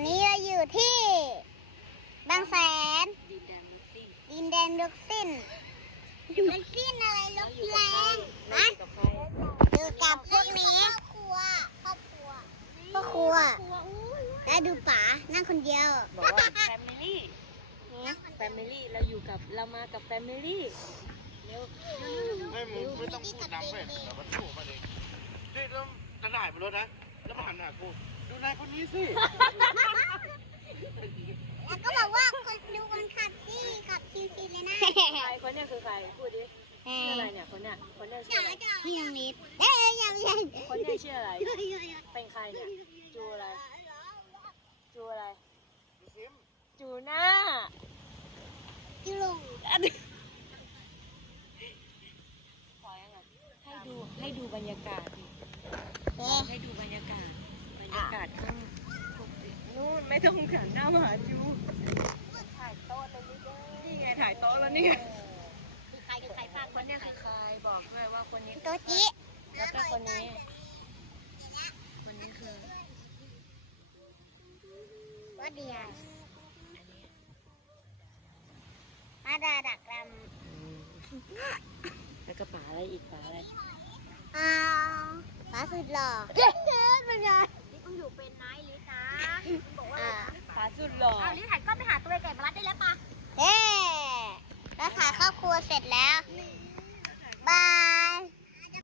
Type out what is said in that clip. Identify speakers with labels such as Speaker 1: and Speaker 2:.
Speaker 1: นี้เราอยู่ที่บางแสนดินแดนลุกสิ้นลุกสิ้นอะไรลุกแรงนะอยู่กับพวกนี้ครอบครัวแล้วดูป๋านั่งคนเดียว
Speaker 2: บอกว่าแฟมิลี่เรามากับแฟมิลี่เร็ว
Speaker 3: ไม่ต้องพูดนำเว้ยแต่ว่าถูกมาเองนี่ต้องจะได้บนรถนะแล้วมาหันหน้ากูดูนายคนนี้สิ
Speaker 1: แล้วก็บอกว่าคนดูคนขับสิขับชิวๆเลยนะ
Speaker 2: ใครคนเนี้ยคือใครพูดดิชื่ออะไรเนี่ยคนเนี้ยชื่ออะไร
Speaker 1: พี่ยังนิดยัง
Speaker 2: คนเนี้ยชื่ออะไรเป็นใครเนี่ยจูอะไรจูหน้า
Speaker 1: จุลง
Speaker 2: ขอยังไงให้ดูบรรยากาศดิให้ดูบรรยากาศข้างนู่นไม่ต้องหันหน้ามาหาจูถ่ายโต๊ะเลยนี่ไงถ่ายโต๊ะแล้วนี่
Speaker 1: คือใครป้า
Speaker 2: คนเนี้ยคือใครบอกด้วยว่าคนนี้
Speaker 1: โต๊ะจิ
Speaker 2: แล้วก็คนนี้คือ
Speaker 1: ว่าเดีย
Speaker 2: อันนี้
Speaker 1: มาดาดักล
Speaker 2: แล้วก็ป๋าอะไรอีกป๋าอะไร
Speaker 1: ป๋าสุดหล่อเป็นไง
Speaker 4: ลิต้องอยู่เป็นนายลินะบอกว่า
Speaker 2: ป๋าสุดหล่อ
Speaker 4: เอาลิถ่ายก็ไปหาตัวไก่มารัดได้แล้วปะ
Speaker 1: แล้วถ่ายครอบครัวเสร็จแล้วบาย